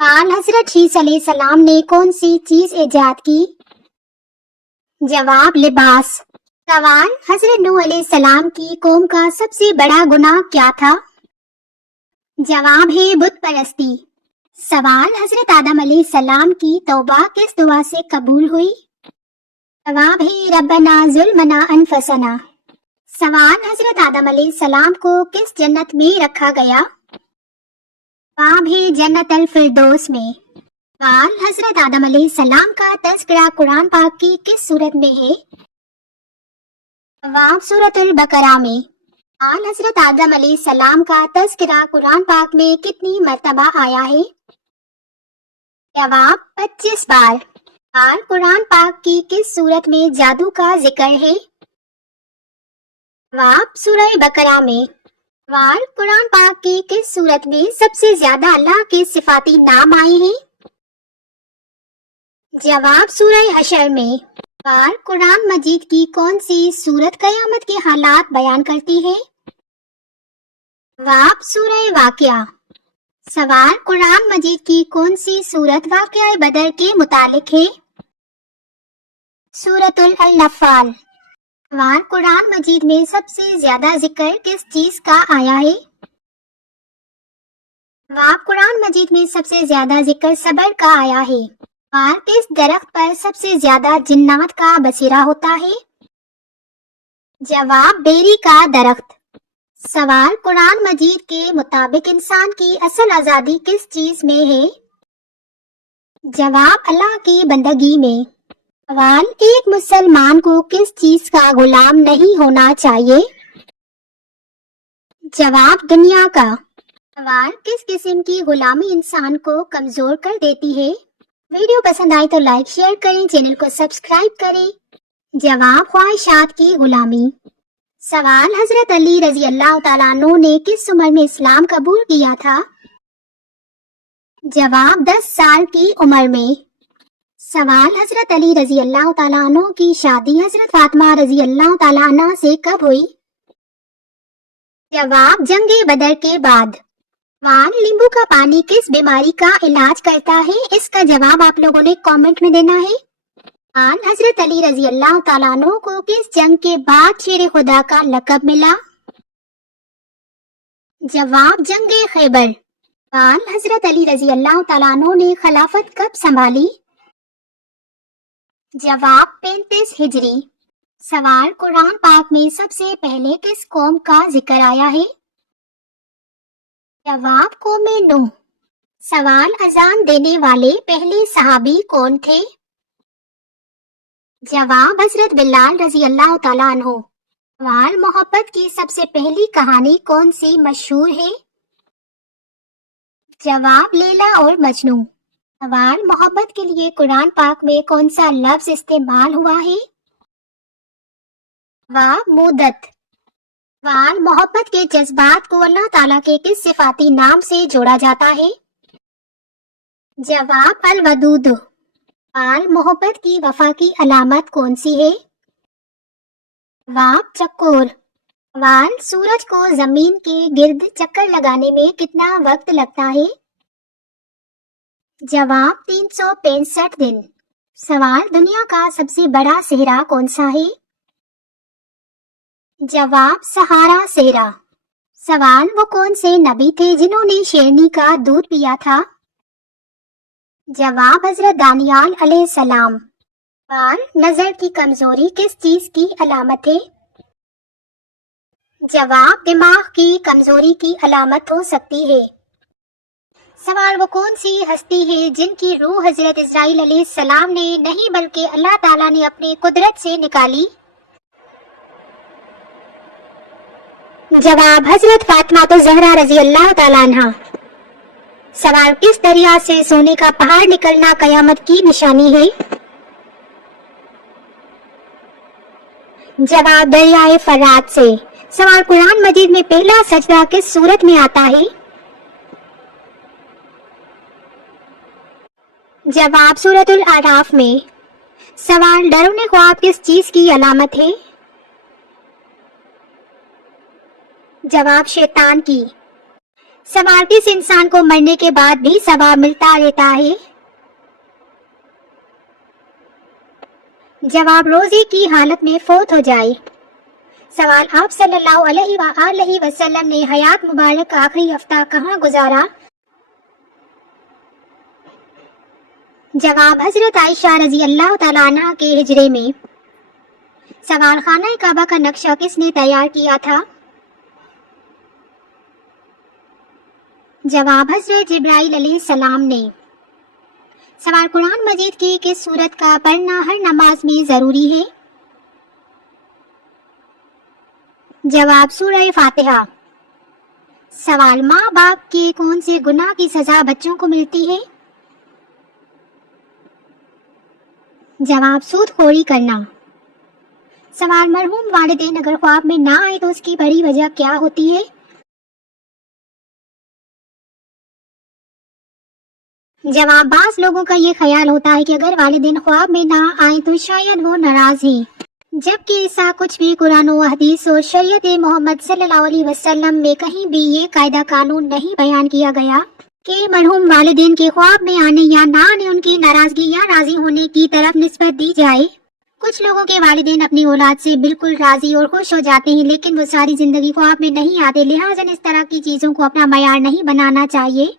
قال حضرت شیس علیہ السلام نے کون سی چیز ایجاد کی؟ جواب لباس۔ سوال حضرت نوح علیہ السلام کی قوم کا سب سے بڑا گناہ کیا تھا؟ جواب ہے بت پرستی۔ سوال حضرت آدم علیہ السلام کی توبہ کس دعا سے قبول ہوئی؟ جواب ہے ربنا ظلمنا انفسنا۔ سوال حضرت آدم علیہ السلام کو کس جنت میں رکھا گیا؟ جواب ہے جنت الفردوس میں۔ سوال حضرت آدم علیہ السلام کا تذکرہ قرآن پاک کی کس سورت میں ہے؟ جواب سورۃ البقرہ میں۔ سوال حضرت آدم علیہ السلام کا تذکرہ قرآن پاک میں کتنی مرتبہ آیا ہے؟ جواب 25 بار۔ سوال قرآن پاک کی کس سورت میں جادو کا ذکر ہے؟ جواب سورہ بقرہ میں۔ سوال قرآن پاک کی کس سورت میں سب سے زیادہ اللہ کے صفاتی نام آئے ہیں؟ جواب سورہ حشر میں۔ سوال قرآن مجید کی کون سی سورت قیامت کے حالات بیان کرتی ہے؟ جواب سورہ واقعہ۔ سوال قرآن مجید کی کون سی سورت واقعہ بدر کے متعلق ہے؟ سورۃ الانفال۔ سوال قرآن مجید میں سب سے زیادہ ذکر کس چیز کا آیا ہے؟ جواب قرآن مجید میں سب سے زیادہ ذکر صبر کا آیا ہے۔ سوال کس درخت پر سب سے زیادہ جنات کا بسیرا ہوتا ہے؟ جواب بیری کا درخت۔ سوال قرآن مجید کے مطابق انسان کی اصل آزادی کس چیز میں ہے؟ جواب اللہ کی بندگی میں۔ سوال ایک مسلمان کو کس چیز کا غلام نہیں ہونا چاہیے؟ جواب دنیا کا۔ سوال کس قسم کی غلامی انسان کو کمزور کر دیتی ہے؟ ویڈیو پسند آئی تو لائک شیئر کریں، چینل کو سبسکرائب کریں۔ جواب خواہشات کی غلامی۔ سوال حضرت علی رضی اللہ تعالیٰ عنہ نے کس عمر میں اسلام قبول کیا تھا؟ جواب 10 سال کی عمر میں۔ سوال حضرت علی رضی اللہ تعالیٰ عنہ کی شادی حضرت فاطمہ رضی اللہ تعالیٰ عنہ سے کب ہوئی؟ جواب جنگ بدر کے بعد۔ سوال لیمبو کا پانی کس بیماری کا علاج کرتا ہے؟ اس کا جواب آپ لوگوں نے کامنٹ میں دینا ہے۔ سوال حضرت علی رضی اللہ تعالیٰ عنہ کو کس جنگ کے بعد شیر خدا کا لقب ملا؟ جواب جنگ خیبر۔ سوال حضرت علی رضی اللہ تعالیٰ عنہ نے خلافت کب سنبھالی؟ جواب 35 ہجری۔ سوال قرآن پاک میں سب سے پہلے کس قوم کا ذکر آیا ہے؟ جواب قوم نوح۔ سوال اذان دینے والے پہلے صحابی کون تھے؟ جواب حضرت بلال رضی اللہ تعالیٰ عنہ۔ سوال محبت کی سب سے پہلی کہانی کون سی مشہور ہے؟ جواب لیلا اور مجنوں۔ سوال محبت کے لیے قرآن پاک میں کون سا لفظ استعمال ہوا ہے؟ جواب مودت۔ سوال محبت کے جذبات کو اللہ تعالیٰ کے کس صفاتی نام سے جوڑا جاتا ہے؟ جواب الودود۔ سوال محبت کی وفا کی علامت کون سی ہے؟ جواب چکور۔ سوال سورج کو زمین کے گرد چکر لگانے میں کتنا وقت لگتا ہے؟ جواب 365 دن۔ سوال دنیا کا سب سے بڑا صحرا کون سا ہے؟ جواب صحارا صحرا۔ سوال وہ کون سے نبی تھے جنہوں نے شیرنی کا دودھ پیا تھا؟ جواب حضرت دانیال علیہ السلام۔ سوال نظر کی کمزوری کس چیز کی علامت ہے؟ جواب دماغ کی کمزوری کی علامت ہو سکتی ہے۔ سوال وہ کون سی ہستی ہے جن کی روح حضرت اسرائیل علیہ السلام نے نہیں بلکہ اللہ تعالیٰ نے اپنی قدرت سے نکالی؟ جواب حضرت فاطمہ زہرا رضی اللہ تعالیٰ عنہ۔ سوال کس دریا سے سونے کا پہاڑ نکلنا قیامت کی نشانی ہے؟ جواب دریائے فرات سے۔ سوال قرآن مجید میں پہلا سجدہ کس سورت میں آتا ہے؟ جواب سورۃ الاعراف میں۔ سوال ڈرون خواب کس چیز کی علامت ہے؟ جواب شیطان کی۔ सवाल किस इंसान को मरने के बाद भी सवाब मिलता रहता है? जवाब रोजे की हालत में फौत हो जाए। सवाल आप सल्लल्लाहु अलैहि वसल्लम ने हयात मुबारक का आखिरी हफ्ता कहाँ गुजारा? जवाब हजरत आयशा रजी अल्लाह तआला अन्हा के हिजरे में। सवाल खाना काबा का नक्शा किसने तैयार किया था? जवाब हजरत जिब्राइल अलैहिस्सलाम ने। सवाल कुरान मजीद की किस सूरत का पढ़ना हर नमाज में जरूरी है? जवाब सूरह फातिहा। सवाल माँ बाप के कौन से गुनाह की सजा बच्चों को मिलती है? जवाब सूदखोरी करना। सवाल मरहूम वालिदैन अगर ख्वाब में ना आए तो उसकी बड़ी वजह क्या होती है? जवाब बास लोगों का ये ख्याल होता है कि अगर वालिदैन ख्वाब में ना आए तो शायद वो नाराज हैं, जबकि ऐसा कुछ भी कुरान व हदीस और शरीयत मोहम्मद सल्लल्लाहु अलैहि वसल्लम में कहीं भी ये कायदा कानून नहीं बयान किया गया कि मरहूम वालिदैन के ख्वाब में आने या ना आने उनकी नाराजगी या राजी होने की तरफ निस्बत दी जाए। कुछ लोगों के वालिदैन अपनी औलाद से बिल्कुल राजी और खुश हो जाते हैं, लेकिन वो सारी जिंदगी ख्वाब में नहीं आते, लिहाजा इस तरह की चीजों को अपना मयार नहीं बनाना चाहिए।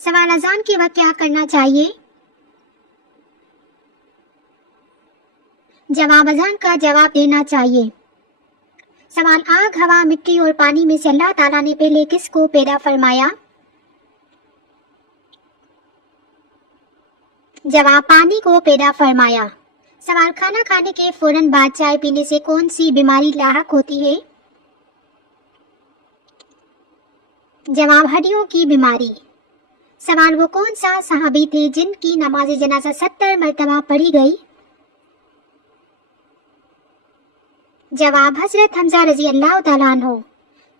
सवाल अजान के वक्त क्या करना चाहिए? जवाब अजान का जवाब देना चाहिए। सवाल आग, हवा, मिट्टी और पानी में से अल्लाह ताला ने पहले किसको पैदा फरमाया? जवाब पानी को पैदा फरमाया। सवाल खाना खाने के फौरन बाद चाय पीने से कौन सी बीमारी लाहक होती है? जवाब हड्डियों की बीमारी। सवाल वो कौन सा सहाबी थे जिनकी नमाज जनाजा 70 मरतबा पढ़ी गई? जवाब हजरत हमजा रजी अल्लाह तआला अन्हु।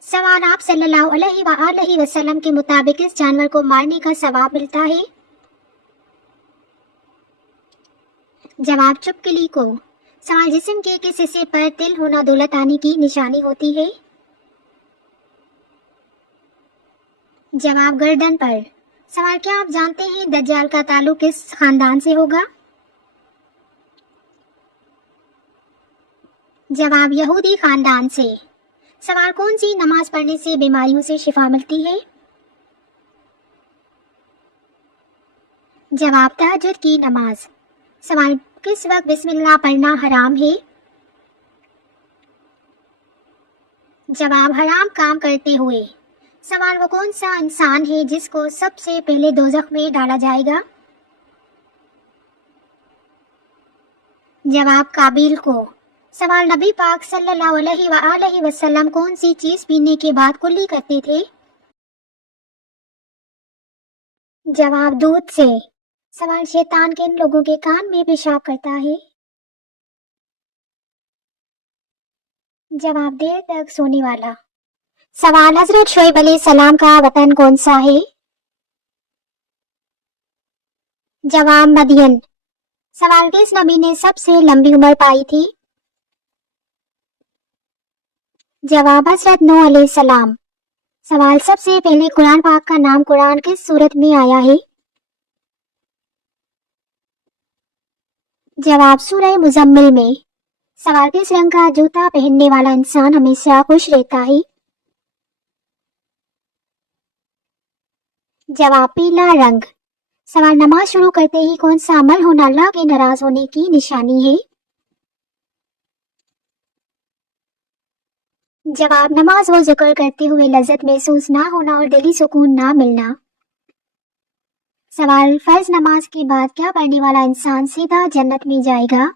सवाल आप सल्लल्लाहु अलैहि वसल्लम के मुताबिक इस जानवर को मारने का सवाब मिलता है? जवाब चुपकली को। सवाल जिस्म के किस हिस्से पर तिल होना दौलत आने की निशानी होती है? जवाब गर्दन पर। सवाल क्या आप जानते हैं दज्जाल का ताल्लुक किस खानदान से होगा? जवाब यहूदी खानदान से। सवाल कौन सी नमाज पढ़ने से बीमारियों से शिफा मिलती है? जवाब तहज्जुद की नमाज। सवाल किस वक्त बिस्मिल्लाह पढ़ना हराम है? जवाब हराम काम करते हुए। सवाल वो कौन सा इंसान है जिसको सबसे पहले दोज़ख में डाला जाएगा? जवाब काबिल को। सवाल नबी पाक सल्लल्लाहु अलैहि वसल्लम कौन सी चीज पीने के बाद कुल्ली करते थे? जवाब दूध से। सवाल शैतान किन लोगों के कान में पेशाब करता है? जवाब देर तक सोने वाला। सवाल हजरत शुएब अलैहिस्सलाम का वतन कौन सा है? जवाब मदियन। सवाल किस नबी ने सबसे लंबी उम्र पाई थी? जवाब हजरत नूह अलैहिस्सलाम। सवाल सबसे पहले कुरान पाक का नाम कुरान किस सूरत में आया है? जवाब सूरह मुजम्मिल में। सवाल किस रंग का जूता पहनने वाला इंसान हमेशा खुश रहता है? जवाब पीला रंग। सवाल नमाज शुरू करते ही कौन सा अमल होना अल्लाह के नाराज होने की निशानी है? जवाब नमाज व जिक्र करते हुए लज्जत महसूस ना होना और दिली सुकून ना मिलना। सवाल फर्ज नमाज के बाद क्या पढ़ने वाला इंसान सीधा जन्नत में जाएगा?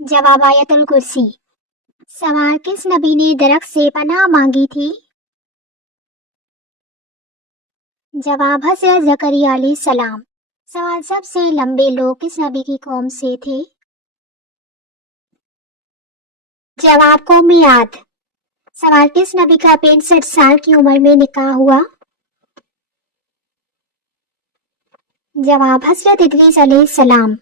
जवाब आयतुल कुर्सी। सवाल किस नबी ने दरख्त से पनाह मांगी थी? जवाब हज़रत ज़करिया अलैहिस्सलाम। सवाल सबसे लंबे लोग किस नबी की कौम से थे? जवाब कौम आद। सवाल किस नबी का 65 साल की उम्र में निकाह हुआ? जवाब हज़रत इदरीस अलैहिस्सलाम।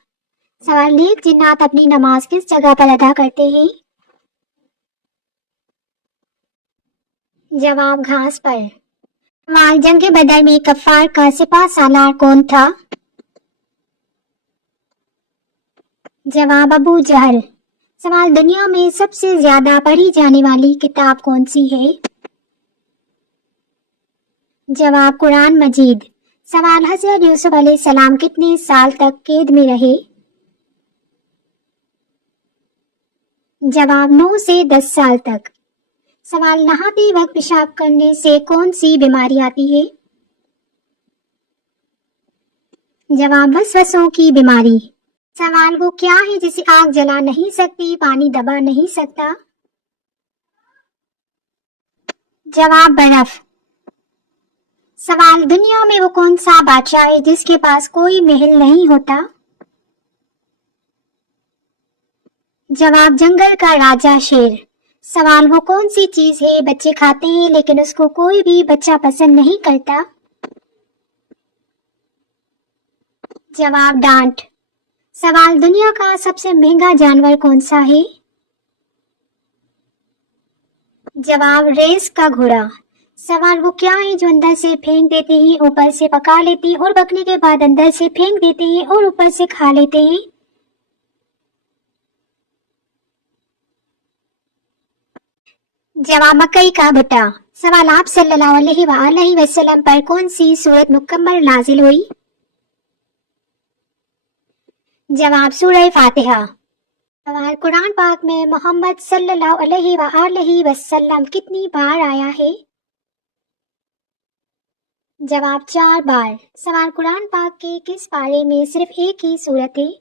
सवाल नेक जिन्नात अपनी नमाज किस जगह पर अदा करते हैं? जवाब घास पर। सवाल जंग बदर में कफ्फार का सिपा सालार कौन था? जवाब अबू जहल। सवाल दुनिया में सबसे ज्यादा पढ़ी जाने वाली किताब कौन सी है? जवाब कुरान मजीद। सवाल हजरत यूसुफ अलैहिस्सलाम कितने साल तक कैद में रहे? जवाब 9 से 10 साल तक। सवाल नहाते वक्त पेशाब करने से कौन सी बीमारी आती है? जवाब वसवसों की बीमारी। सवाल वो क्या है जिसे आग जला नहीं सकती, पानी दबा नहीं सकता? जवाब बर्फ। सवाल दुनिया में वो कौन सा बादशाह है जिसके पास कोई महल नहीं होता? जवाब जंगल का राजा शेर। सवाल वो कौन सी चीज है बच्चे खाते हैं लेकिन उसको कोई भी बच्चा पसंद नहीं करता? जवाब डांट। सवाल दुनिया का सबसे महंगा जानवर कौन सा है? जवाब रेस का घोड़ा। सवाल वो क्या है जो अंदर से फेंक देते हैं, ऊपर से पका लेते हैं और पकने के बाद अंदर से फेंक देते हैं और ऊपर से खा लेते हैं? जवाब मकई का भुट्टा। सवाल आप सल्लल्लाहु अलैहि वसल्लम पर कौन सी सूरत मुकम्मल नाजिल हुई? जवाब सूरह फातिहा। सवाल कुरान पाक में मोहम्मद सल्लल्लाहु अलैहि वसल्लम कितनी बार आया है? जवाब 4 बार। सवाल कुरान पाक के किस पारे में सिर्फ एक ही सूरत है?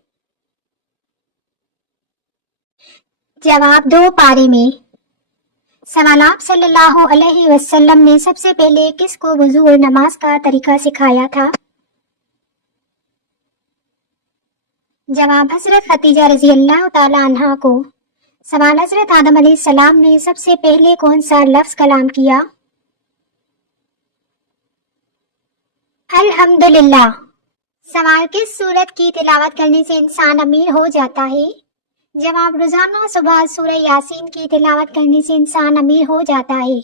जवाब 2 पारे में। सवाल आप सल्लल्लाहु अलैहि वसल्लम ने सबसे पहले किसको वुजू और नमाज का तरीका सिखाया था? जवाब हजरत खतीजा रजी अल्लाह ताला अन्हा को। सवाल हजरत आदम अलैहिस्सलाम ने सबसे पहले कौन सा लफ्ज कलाम किया? अल्हम्दुलिल्लाह। सवाल किस सूरत की तिलावत करने से इंसान अमीर हो जाता है? जवाब रोजाना सुबह सूरह यासीन की तिलावत करने से इंसान अमीर हो जाता है।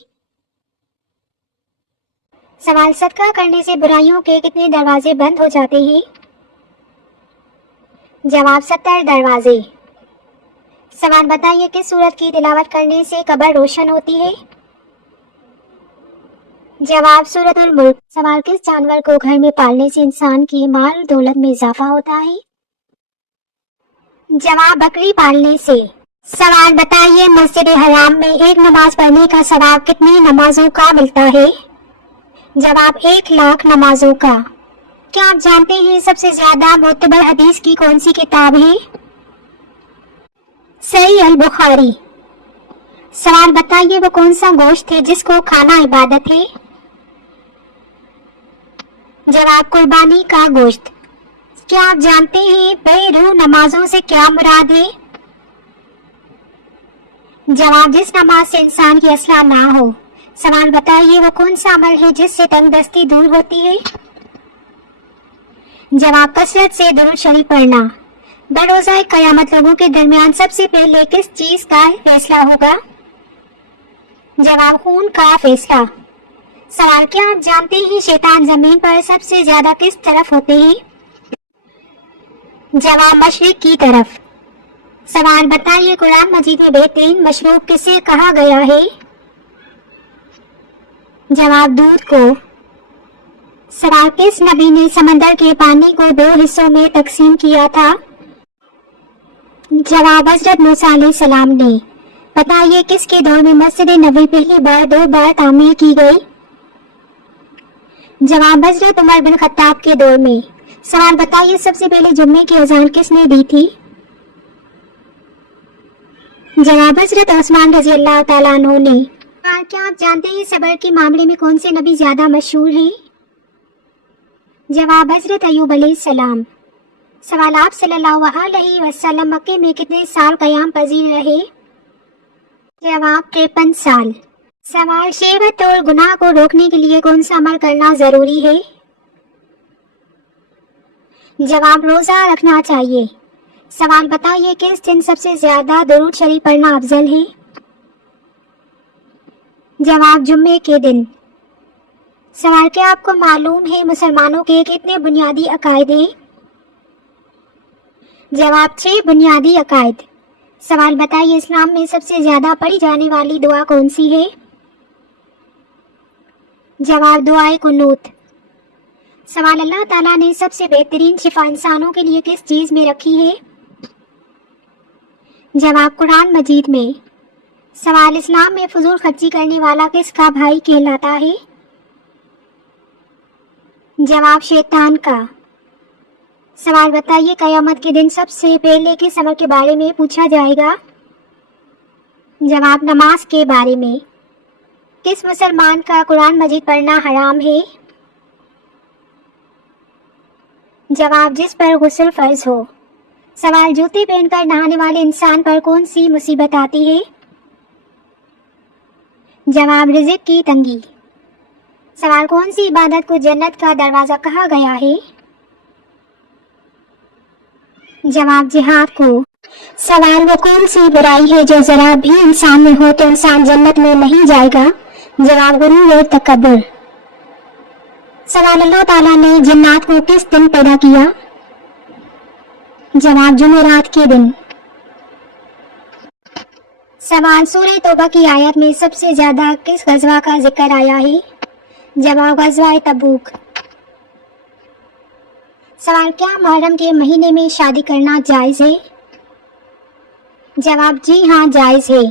सवाल सदका करने से बुराइयों के कितने दरवाजे बंद हो जाते हैं? जवाब 70 दरवाजे। सवाल बताइए किस सूरत की तिलावत करने से कब्र रोशन होती है? जवाब सूरतुल मुल्क। सवाल किस जानवर को घर में पालने से इंसान की माल दौलत में इजाफा होता है? जवाब बकरी पालने से। सवाल बताइए मस्जिद हराम में एक नमाज पढ़ने का सवाब कितनी नमाजों का मिलता है? जवाब 1 लाख नमाजों का। क्या आप जानते हैं सबसे ज्यादा मोतबर हदीस की कौन सी किताब है? सहीह अल बुखारी। सवाल बताइए वो कौन सा गोश्त है जिसको खाना इबादत है? जवाब कुर्बानी का गोश्त। क्या आप जानते हैं बेरूह नमाजों से क्या मुराद है? जवाब जिस नमाज से इंसान की असलाह ना हो। सवाल बताइए वो कौन सा अमल है जिससे तंगदस्ती दूर होती है? जवाब कसरत से दुरूद शरीफ पढ़ना। बरोज़ा क़यामत लोगों के दरमियान सबसे पहले किस चीज का फैसला होगा? जवाब खून का फैसला। सवाल क्या आप जानते हैं शैतान जमीन पर सबसे ज्यादा किस तरफ होते हैं? जवाब मशरिक की तरफ। सवाल बताइए कुरान मजीद में बेहतरीन मशरूब किसे कहा गया है? जवाब दूध को। सवाल किस नबी ने समंदर के पानी को 2 हिस्सों में तकसीम किया था? जवाब हजरत मूसा अलैहिस्सलाम ने। बताइए किसके दौर में मस्जिद नबी पहली बार 2 बार तामीर की गई? जवाब हजरत उमर बिन खत्ताब के दौर में। सवाल बताइए सबसे पहले जुम्मे की अजान किसने दी थी? जवाब हजरत उस्मान रजी अल्लाह ताला अन्हु ने। क्या आप जानते हैं सब्र के मामले में कौन से नबी ज्यादा मशहूर हैं? जवाब हजरत अय्यूब अलैहिस्सलाम। सवाल आप सल्लल्लाहु अलैहि वसल्लम मक्के में कितने साल क़याम पजीर रहे? जवाब 53 साल। सवाल शहवत और गुनाह को रोकने के लिए कौन सा अमल करना जरूरी है? जवाब रोजा रखना चाहिए। سوال بتائیے کس دن سب سے زیادہ درود شریف پڑھنا افضل ہے؟ جواب جمعے کے دن۔ سوال کیا آپ کو معلوم ہے مسلمانوں کے کتنے بنیادی عقائد ہیں؟ جواب 6 بنیادی عقائد۔ سوال بتائیے اسلام میں سب سے زیادہ پڑھی جانے والی دعا کون سی ہے؟ جواب دعائے قنوت۔ سوال اللہ تعالیٰ نے سب سے بہترین شفا انسانوں کے لیے کس چیز میں رکھی ہے؟ جواب قرآن مجید میں۔ سوال اسلام میں فضول خرچی کرنے والا کس کا بھائی کہلاتا ہے؟ جواب شیطان کا۔ سوال بتائیے قیامت کے دن سب سے پہلے کس عمل کے بارے میں پوچھا جائے گا؟ جواب نماز کے بارے میں۔ کس مسلمان کا قرآن مجید پڑھنا حرام ہے؟ جواب جس پر غسل فرض ہو۔ سوال جوتے پہن کر نہانے والے انسان پر کون سی مصیبت آتی ہے؟ جواب رزق کی تنگی۔ سوال کون سی عبادت کو جنت کا دروازہ کہا گیا ہے؟ جواب جہاد کو۔ سوال وہ کون سی برائی ہے جو ذرا بھی انسان میں ہو تو انسان جنت میں نہیں جائے گا؟ جواب غرور اور تکبر۔ سوال اللہ تعالیٰ نے جنات کو کس دن پیدا کیا؟ جواب جمعرات کے دن۔ سوال سورہ توبہ کی آیت میں سب سے زیادہ کس غزوہ کا ذکر آیا ہے؟ جواب غزوہ تبوک۔ سوال کیا محرم کے مہینے میں شادی کرنا جائز ہے؟ جواب جی ہاں جائز ہے۔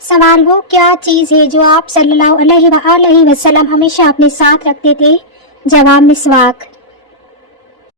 سوال وہ کیا چیز ہے جو آپ صلی اللہ علیہ وآلہ وسلم ہمیشہ اپنے ساتھ رکھتے تھے؟ جواب مسواک۔